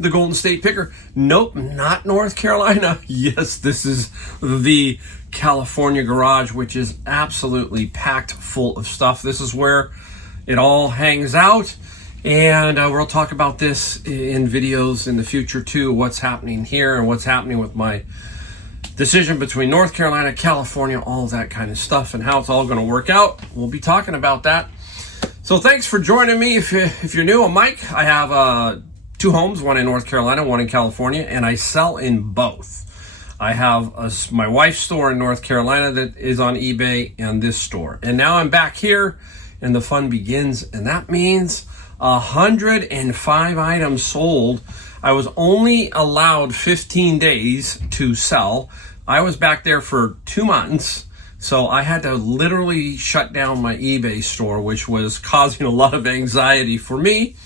the Golden State Picker. Nope, not North Carolina. Yes, this is the California garage, which is absolutely packed full of stuff. This is where it all hangs out. And we'll talk about this in videos in the future too, what's happening here and what's happening with my decision between North Carolina, California, all of that kind of stuff, and how it's all going to work out. We'll be talking about that. So thanks for joining me. If you're new, I'm Mike. I have 2 homes, one in North Carolina, one in California, and I sell in both. I have my wife's store in North Carolina that is on eBay, and this store. And now I'm back here, and the fun begins, and that means 105 items sold. I was only allowed 15 days to sell. I was back there for 2 months, so I had to literally shut down my eBay store, which was causing a lot of anxiety for me.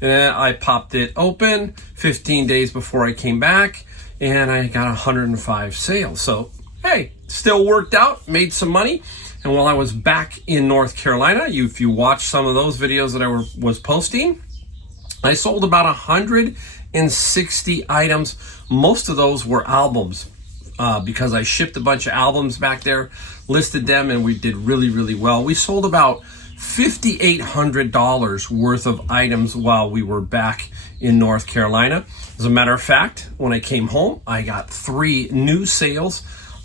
And I popped it open 15 days before I came back, and I got 105 sales. So, hey, still worked out, made some money. And while I was back in North Carolina, if you watch some of those videos that I was posting, I sold about 160 items. Most of those were albums because I shipped a bunch of albums back there, listed them, and we did really, really well. We sold about $5,800 worth of items while we were back in North Carolina. As a matter of fact, when I came home, I got 3 new sales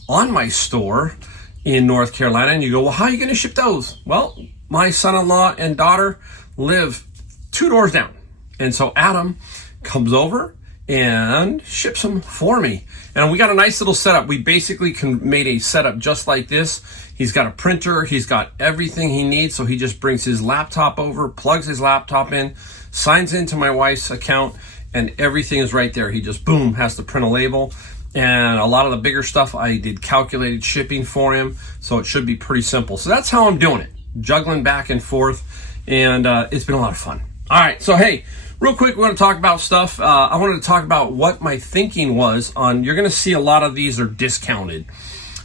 on my store in North Carolina. And you go, well, how are you going to ship those? Well, my son-in-law and daughter live 2 doors down. And so Adam comes over and ships them for me. And we got a nice little setup. We basically made a setup just like this. He's got a printer. He's got everything he needs. So he just brings his laptop over, plugs his laptop in, signs into my wife's account, and everything is right there. He just, boom, has to print a label. And a lot of the bigger stuff, I did calculated shipping for him. So it should be pretty simple. So that's how I'm doing it, juggling back and forth. And it's been a lot of fun. All right, so hey, real quick, we're going to talk about stuff. I wanted to talk about what my thinking was on, you're going to see a lot of these are discounted.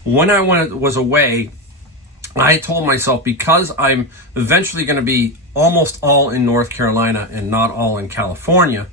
When I was away, I told myself, because I'm eventually going to be almost all in North Carolina and not all in California,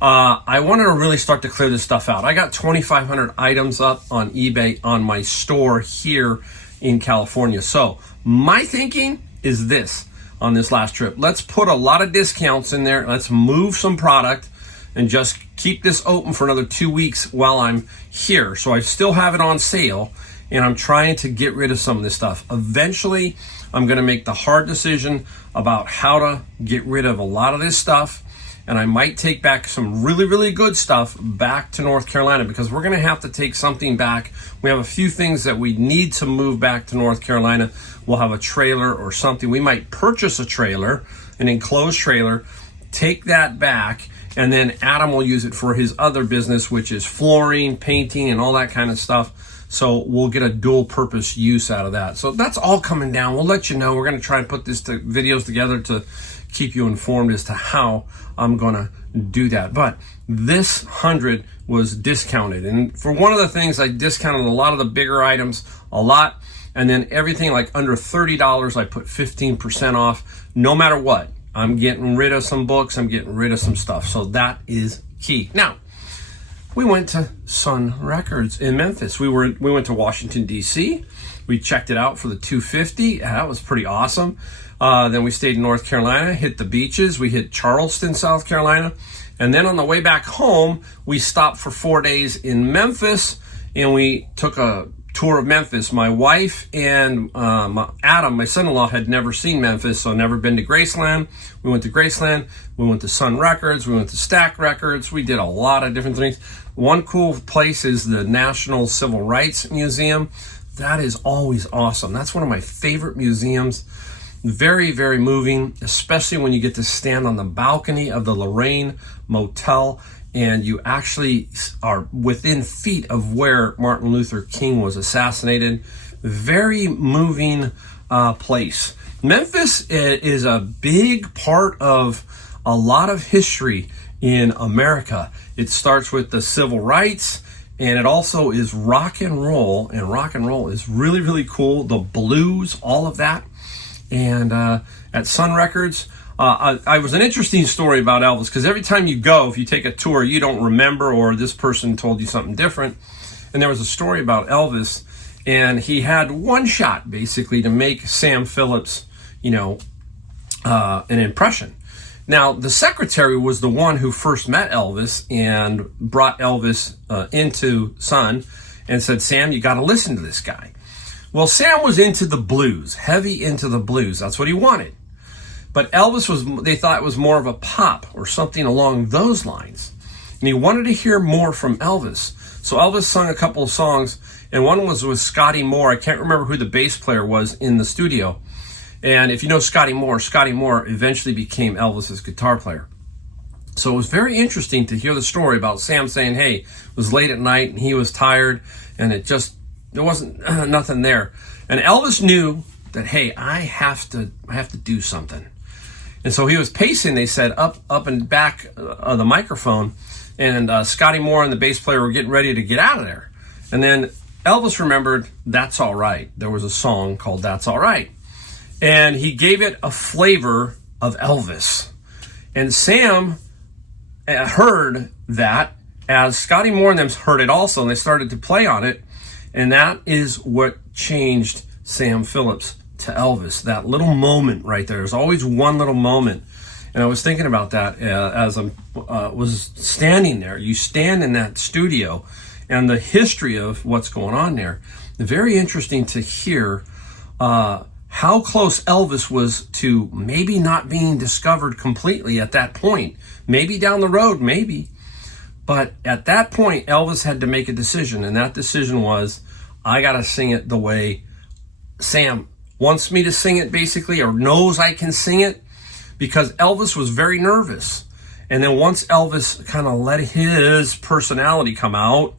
I wanted to really start to clear this stuff out. I got 2,500 items up on eBay on my store here in California. So my thinking is this on this last trip. Let's put a lot of discounts in there. Let's move some product and just keep this open for another 2 weeks while I'm here. So I still have it on sale, and I'm trying to get rid of some of this stuff. Eventually, I'm going to make the hard decision about how to get rid of a lot of this stuff. And I might take back some really, really good stuff back to North Carolina, because we're going to have to take something back. We have a few things that we need to move back to North Carolina. We'll have a trailer or something. We might purchase a trailer, an enclosed trailer, take that back, and then Adam will use it for his other business, which is flooring, painting, and all that kind of stuff. So we'll get a dual purpose use out of that. So that's all coming down. We'll let you know. We're going to try and put this videos together to keep you informed as to how I'm going to do that. But this 100 was discounted. And for one of the things, I discounted a lot of the bigger items a lot. And then everything like under $30, I put 15% off. No matter what, I'm getting rid of some books. I'm getting rid of some stuff. So that is key. Now, we went to Sun Records in Memphis. We went to Washington, D.C. We checked it out for the 250. That was pretty awesome. Then we stayed in North Carolina, hit the beaches. We hit Charleston, South Carolina. And then on the way back home, we stopped for 4 days in Memphis, and we took a tour of Memphis. My wife and Adam, my son-in-law, had never seen Memphis, so never been to Graceland. We went to Graceland. We went to Sun Records. We went to Stack Records. We did a lot of different things. One cool place is the National Civil Rights Museum. That is always awesome. That's one of my favorite museums. Very, very moving, especially when you get to stand on the balcony of the Lorraine Motel and you actually are within feet of where Martin Luther King was assassinated. Very moving place. Memphis is a big part of a lot of history in America. It starts with the civil rights, and it also is rock and roll is really, really cool. The blues, all of that. And at Sun Records, I was an interesting story about Elvis, because every time you go, if you take a tour, you don't remember, or this person told you something different. And there was a story about Elvis, and he had one shot basically to make Sam Phillips, an impression. Now, the secretary was the one who first met Elvis and brought Elvis into Sun and said, Sam, you got to listen to this guy. Well, Sam was into the blues, heavy into the blues. That's what he wanted. But Elvis they thought it was more of a pop or something along those lines. And he wanted to hear more from Elvis. So Elvis sung a couple of songs, and one was with Scotty Moore. I can't remember who the bass player was in the studio. And if you know Scotty Moore eventually became Elvis's guitar player. So it was very interesting to hear the story about Sam saying, hey, it was late at night and he was tired, and there wasn't nothing there. And Elvis knew that, hey, I have to do something. And so he was pacing, they said, up and back of the microphone, and Scotty Moore and the bass player were getting ready to get out of there. And then Elvis remembered That's All Right. There was a song called That's All Right. And he gave it a flavor of Elvis. And Sam heard that, as Scotty Moore and them heard it also, and they started to play on it. And that is what changed Sam Phillips to Elvis. That little moment right there. There's always one little moment. And I was thinking about that as I was standing there. You stand in that studio, and the history of what's going on there. Very interesting to hear how close Elvis was to maybe not being discovered completely at that point. Maybe down the road, maybe. But at that point, Elvis had to make a decision, and that decision was, I got to sing it the way Sam wants me to sing it, basically, or knows I can sing it, because Elvis was very nervous. And then once Elvis kind of let his personality come out,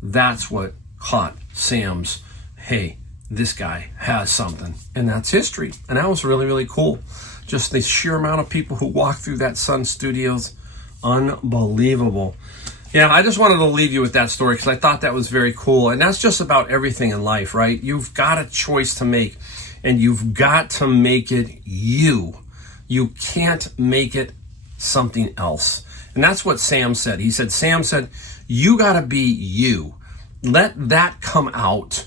that's what caught Sam's, hey, this guy has something. And that's history. And that was really, really cool. Just the sheer amount of people who walked through that Sun Studios, unbelievable. Yeah, I just wanted to leave you with that story because I thought that was very cool. And that's just about everything in life, right? You've got a choice to make, and you've got to make it you. You can't make it something else. And that's what Sam said. Sam said, you got to be you. Let that come out.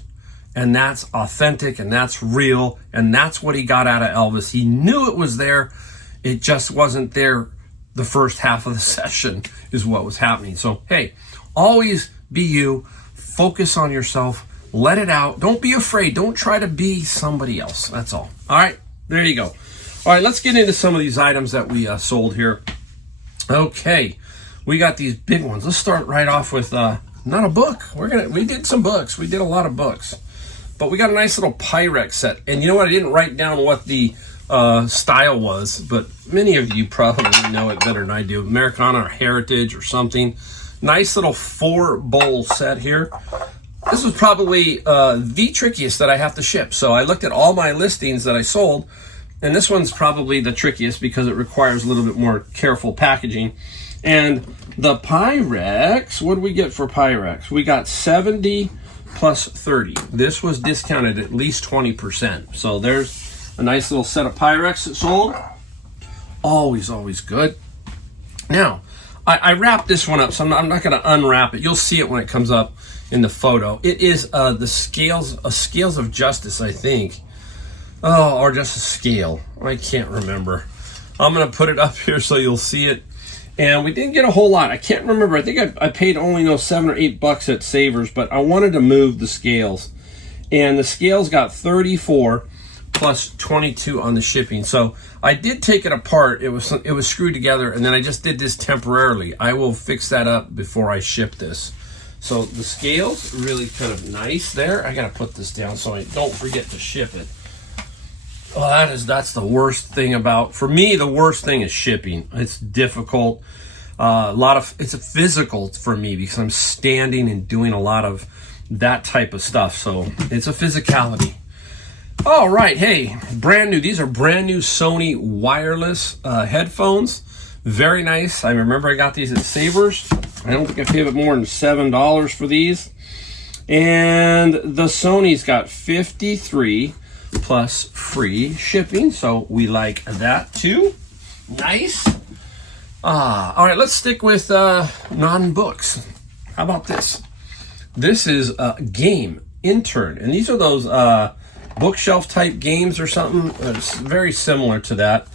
And that's authentic, and that's real, and that's what he got out of Elvis. He knew it was there. It just wasn't there the first half of the session is what was happening. So, hey, always be you. Focus on yourself. Let it out. Don't be afraid. Don't try to be somebody else. That's all. All right, there you go. All right, let's get into some of these items that we sold here. Okay, we got these big ones. Let's start right off with not a book. We did some books. We did a lot of books. But we got a nice little Pyrex set. And you know what? I didn't write down what the style was, but many of you probably know it better than I do. Americana or Heritage or something. Nice little 4-bowl set here. This was probably the trickiest that I have to ship. So I looked at all my listings that I sold, and this one's probably the trickiest because it requires a little bit more careful packaging. And the Pyrex, what did we get for Pyrex? We got 70 plus 30. This was discounted at least 20%. So there's a nice little set of Pyrex that sold. Always, always good. Now, I wrapped this one up, so I'm not going to unwrap it. You'll see it when it comes up in the photo. It is the Scales of Justice, I think. Oh, or just a scale. I can't remember. I'm going to put it up here so you'll see it. And we didn't get a whole lot. I can't remember. I think I paid only $7 or $8 at Savers, but I wanted to move the scales. And the scales got 34 plus 22 on the shipping. So I did take it apart. It was screwed together, and then I just did this temporarily. I will fix that up before I ship this. So the scales, really kind of nice there. I got to put this down so I don't forget to ship it. Oh, that's the worst thing about, for me, the worst thing is shipping. It's difficult. It's a physical for me because I'm standing and doing a lot of that type of stuff. So it's a physicality. All right. Hey, brand new. These are brand new Sony wireless headphones. Very nice. I remember I got these at Savers. I don't think I paid more than $7 for these. And the Sony's got 53 plus free shipping, so we like that too. Nice. All right, let's stick with non-books. How about this? This is a game, Intern. And these are those bookshelf type games or something. It's very similar to that.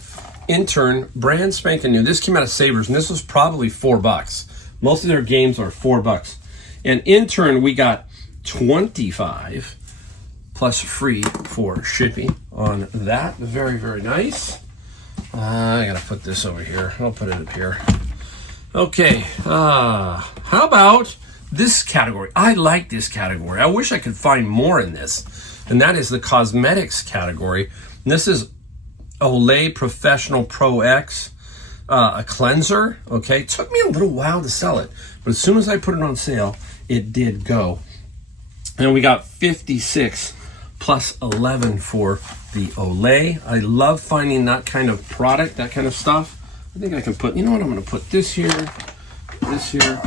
Intern, brand spanking new. This came out of Savers, and this was probably $4. Most of their games are $4. And Intern, we got 25 plus free for shipping on that. Very, very nice. I gotta put this over here. I'll put it up here. Okay, how about this category? I like this category. I wish I could find more in this. And that is the cosmetics category. And this is Olay Professional Pro X, a cleanser. Okay, it took me a little while to sell it, but as soon as I put it on sale, it did go. And we got 56 plus 11 for the Olay. I love finding that kind of product, that kind of stuff. I think I can put, you know what, I'm going to put this here, this here.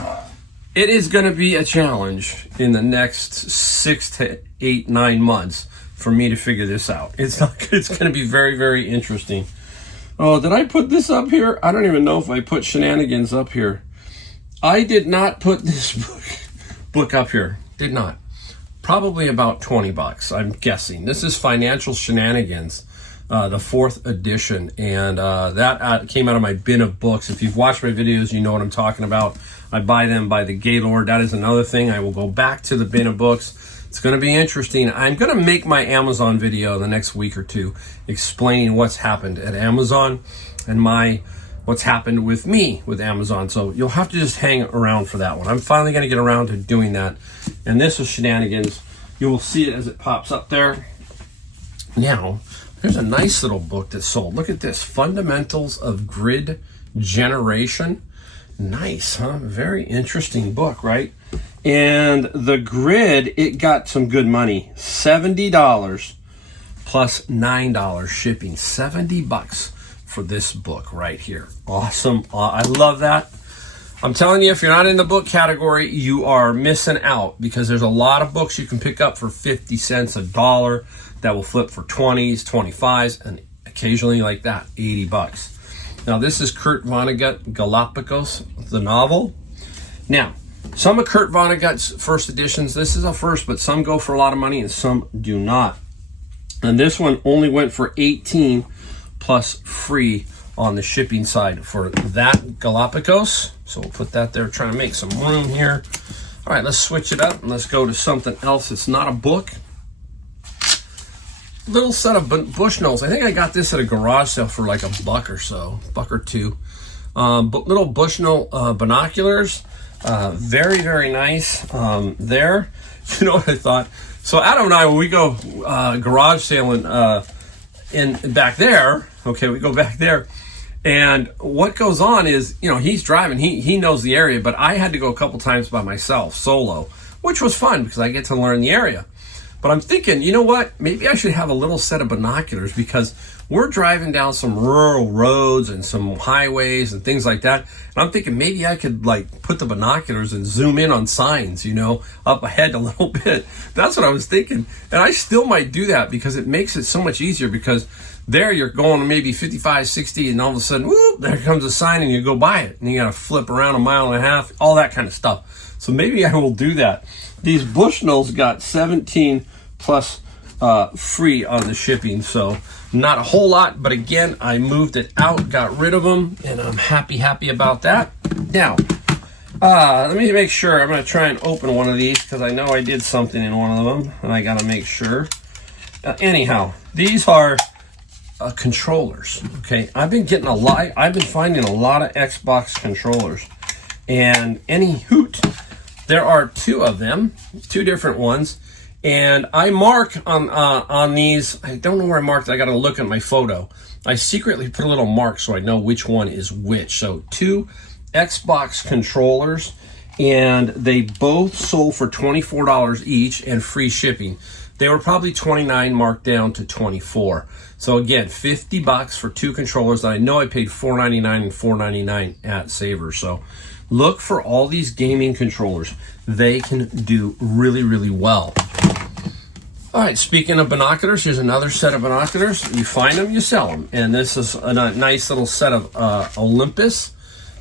It is going to be a challenge in the next 6 to 8, 9 months for me to figure this out. It's going to be very, very interesting. Oh, did I put this up here? I don't even know if I put shenanigans up here. I did not put this book up here. Did not. Probably about $20, I'm guessing. This is Financial Shenanigans, the 4th edition, and that came out of my bin of books. If you've watched my videos, you know what I'm talking about. I buy them by the Gaylord. That is another thing. I will go back to the bin of books. It's going to be interesting. I'm going to make my Amazon video the next week or two explaining what's happened at Amazon and what's happened with me with Amazon. So you'll have to just hang around for that one. I'm finally going to get around to doing that. And this is Shenanigans. You will see it as it pops up there. Now, there's a nice little book that sold. Look at this. Fundamentals of Grid Generation. Nice, huh? Very interesting book, right? And the grid, it got some good money. $70 plus $9 shipping. $70 for this book right here. Awesome. I love that. I'm telling you, if you're not in the book category, you are missing out because there's a lot of books you can pick up for 50 cents, $1 that will flip for 20s, 25s, and occasionally like that, $80. Now, this is Kurt Vonnegut, Galapagos, the novel. Now, some of Kurt Vonnegut's first editions, this is a first, but some go for a lot of money and some do not. And this one only went for 18 plus free on the shipping side for that Galapagos. So we'll put that there, trying to make some room here. All right, let's switch it up and let's go to something else. It's not a book. Little set of Bushnells. I think I got this at a garage sale for like $1 or so, $1 or $2. But little Bushnell binoculars. Very, very nice there. You know what I thought? So Adam and I, when we go garage sailing in back there, okay, we go back there, and what goes on is, you know, he's driving, he knows the area, but I had to go a couple times by myself, solo, which was fun because I get to learn the area. But I'm thinking, you know what? Maybe I should have a little set of binoculars because we're driving down some rural roads and some highways and things like that. And I'm thinking maybe I could like put the binoculars and zoom in on signs, you know, up ahead a little bit. That's what I was thinking. And I still might do that because it makes it so much easier because there you're going maybe 55, 60 and all of a sudden, whoop, there comes a sign and you go by it. And you got to flip around 1.5 miles, all that kind of stuff. So maybe I will do that. These Bushnells got 17 plus free on the shipping, so not a whole lot, but again, I moved it out, got rid of them, and I'm happy about that. Now, let me make sure. I'm going to try and open one of these because I know I did something in one of them, and I got to make sure. Anyhow, these are controllers, okay? I've been finding a lot of Xbox controllers, and any hoot, there are 2 of them, 2 different ones. And I mark on these, I don't know where I marked it, I got to look at my photo. I secretly put a little mark so I know which one is which. So 2 Xbox controllers, and they both sold for $24 each and free shipping. They were probably $29 marked down to $24. So again, $50 for 2 controllers that I know I paid $4.99 and $4.99 at Savers. So look for all these gaming controllers. They can do really, really well. All right, speaking of binoculars, here's another set of binoculars. You find them, you sell them. And this is a nice little set of Olympus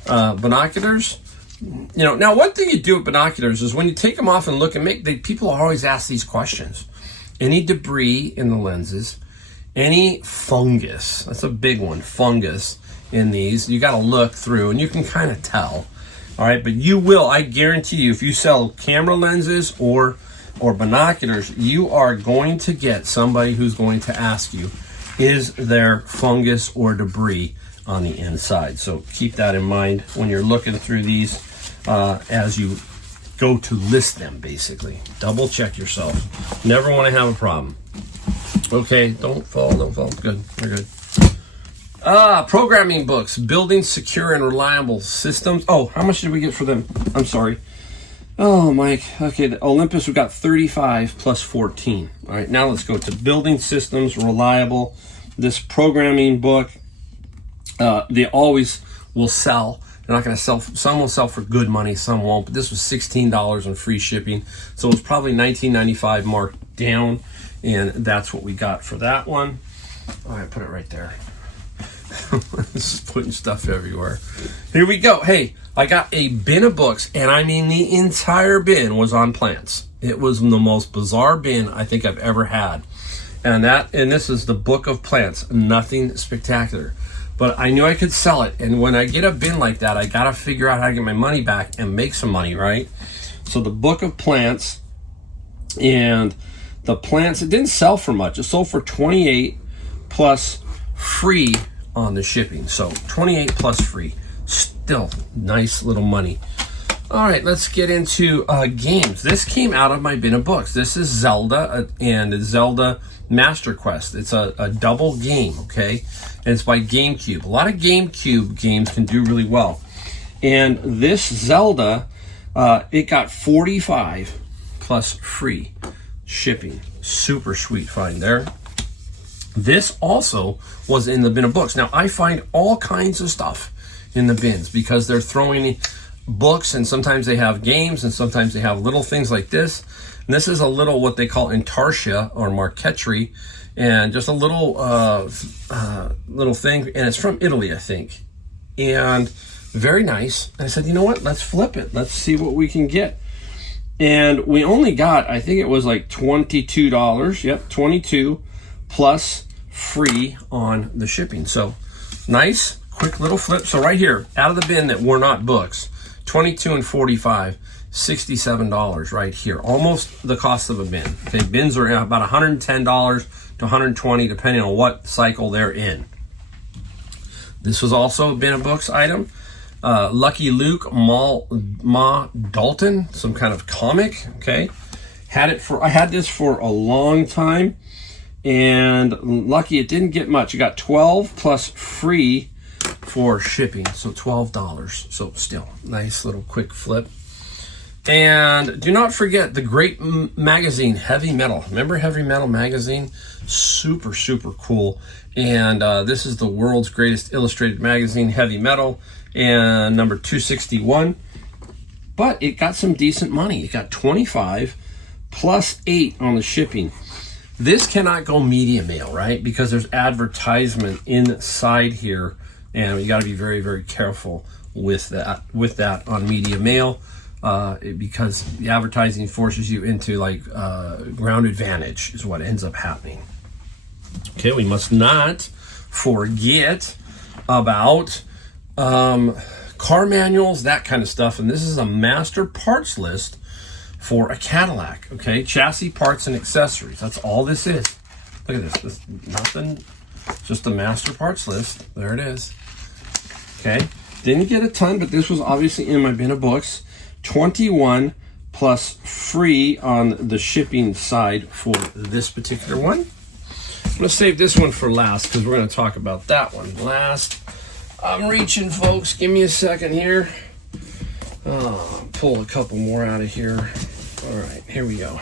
binoculars. You know, now one thing you do with binoculars is when you take them off and look and people always ask these questions. Any debris in the lenses, any fungus, that's a big one, fungus in these, you got to look through and you can kind of tell. All right, but you will, I guarantee you, if you sell camera lenses or binoculars, you are going to get somebody who's going to ask you, is there fungus or debris on the inside? So keep that in mind when you're looking through these as you go to list them, basically. Double check yourself. Never want to have a problem. Okay, don't fall. Good, we're good. Programming books, building secure and reliable systems. Oh, how much did we get for them? I'm sorry. Oh, Mike. Okay, the Olympus, we got 35 plus 14. All right, now let's go to building systems, reliable. This programming book, they always will sell. They're not going to sell. Some will sell for good money, some won't. But this was $16 and free shipping, so it was probably $19.95 marked down, and that's what we got for that one. All right, put it right there. Just putting stuff everywhere. Here we go. Hey, I got a bin of books, and I mean the entire bin was on plants. It was the most bizarre bin I think I've ever had, and this is the Book of Plants. Nothing spectacular. But I knew I could sell it. And when I get a bin like that, I got to figure out how to get my money back and make some money, right? So the Book of Plants, and the plants, it didn't sell for much. It sold for $28 plus free on the shipping. So $28 plus free. Still nice little money. All right, let's get into games. This came out of my bin of books. This is Zelda and Zelda Master Quest. It's a double game, okay? And it's by GameCube. A lot of GameCube games can do really well. And this Zelda, it got 45 plus free shipping. Super sweet find there. This also was in the bin of books. Now, I find all kinds of stuff in the bins because they're throwing books, and sometimes they have games, and sometimes they have little things like this. And this is a little, what they call intarsia or marquetry, and just a little little thing, and it's from Italy, I think, and very nice. And I said, you know what, let's flip it, let's see what we can get. And we only got, I think it was like $22. Yep, 22 plus free on the shipping. So nice quick little flip. So right here, out of the bin that were not books, 22 and 45, $67 right here, almost the cost of a bin. Okay, bins are about $110 to $120 depending on what cycle they're in. This was also a bin of books item. Lucky Luke, Ma Dalton, some kind of comic. Okay, I had this for a long time, and lucky it didn't get much. You got 12 plus free for shipping, so $12. So still nice little quick flip. And do not forget the great magazine, Heavy Metal. Remember Heavy Metal magazine? Super cool. And this is the world's greatest illustrated magazine, Heavy Metal, and number 261. But it got some decent money. It got 25 plus 8 on the shipping. This cannot go media mail, right? Because there's advertisement inside here, and you got to be very careful with that on media mail, because the advertising forces you into like ground advantage is what ends up happening. Okay, we must not forget about car manuals, that kind of stuff. And this is a master parts list for a Cadillac. Okay, chassis parts and accessories. That's all this is. Look at this. This nothing. Just a master parts list. There it is. Okay, didn't get a ton, but this was obviously in my bin of books. 21 plus free on the shipping side for this particular one. I'm going to save this one for last because we're going to talk about that one last. I'm reaching, folks. Give me a second here. Pull a couple more out of here. All right, here we go.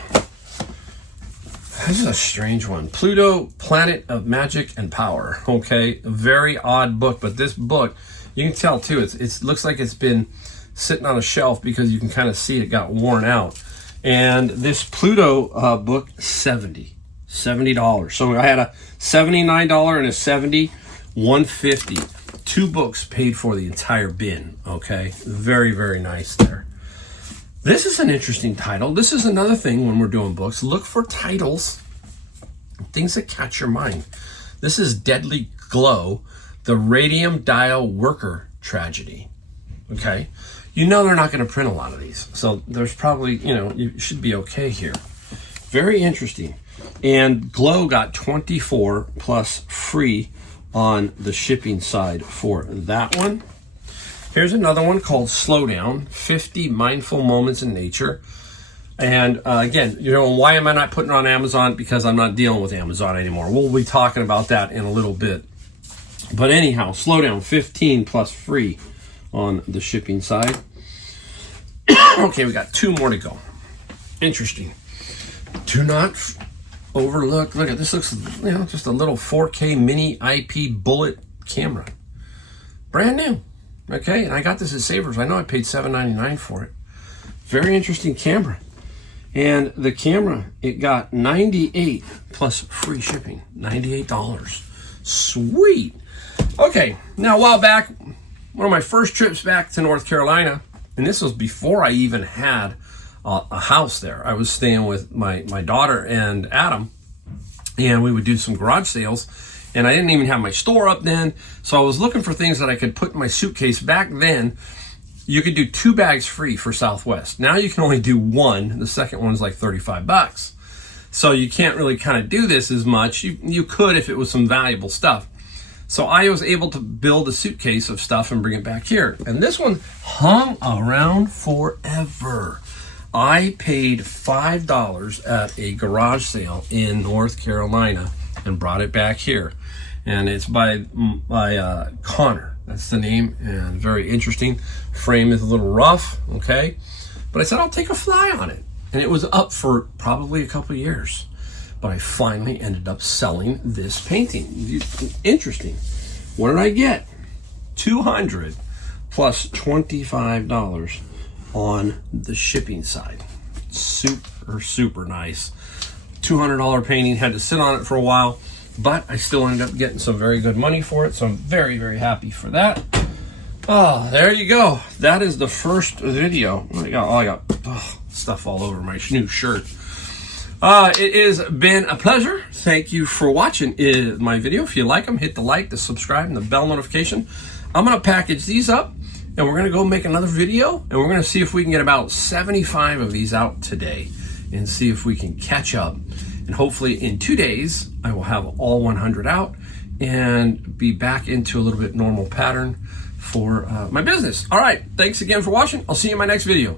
This is a strange one. Pluto, Planet of Magic and Power. Okay, a very odd book, but this book, you can tell too, it looks like it's been sitting on a shelf because you can kind of see it got worn out. And this Pluto book, $70. $70. So I had a $79 and a $70, $150. 2 books paid for the entire bin. Okay, very, very nice there. This is an interesting title. This is another thing when we're doing books. Look for titles, things that catch your mind. This is Deadly Glow, the Radium Dial Worker Tragedy. Okay, you know they're not going to print a lot of these, so there's probably, you should be okay here. Very interesting. And Glow got 24 plus free on the shipping side for that one. Here's another one called Slow Down, 50 Mindful Moments in Nature. And again, why am I not putting it on Amazon? Because I'm not dealing with Amazon anymore. We'll be talking about that in a little bit. But anyhow, Slow Down, 15 plus free on the shipping side. Okay, we got 2 more to go. Interesting. Do not overlook, look at this, looks, just a little 4K mini IP bullet camera. Brand new. Okay, and I got this at Savers. I know I paid $7.99 for it. Very interesting camera. And the camera, it got 98 plus free shipping. $98. Sweet. Okay, now a while back, one of my first trips back to North Carolina, and this was before I even had a house there. I was staying with my daughter and Adam, and we would do some garage sales. And I didn't even have my store up then, so I was looking for things that I could put in my suitcase. Back then, you could do 2 bags free for Southwest. Now you can only do 1. The second one's like $35. So you can't really kind of do this as much. You could if it was some valuable stuff. So I was able to build a suitcase of stuff and bring it back here. And this one hung around forever. I paid $5 at a garage sale in North Carolina and brought it back here. And it's by Connor. That's the name, and very interesting. Frame is a little rough, okay? But I said, I'll take a fly on it. And it was up for probably a couple of years. But I finally ended up selling this painting. Interesting. What did I get? $200 plus $25 on the shipping side. Super, super nice. $200 painting, had to sit on it for a while, but I still ended up getting some very good money for it, so I'm very, very happy for that. Oh, there you go. That is the first video. What do I got? Oh, I got stuff all over my new shirt. It has been a pleasure. Thank you for watching my video. If you like them, hit the like, the subscribe, and the bell notification. I'm going to package these up, and we're going to go make another video, and we're going to see if we can get about 75 of these out today and see if we can catch up. And hopefully in 2 days, I will have all 100 out and be back into a little bit normal pattern for my business. All right. Thanks again for watching. I'll see you in my next video.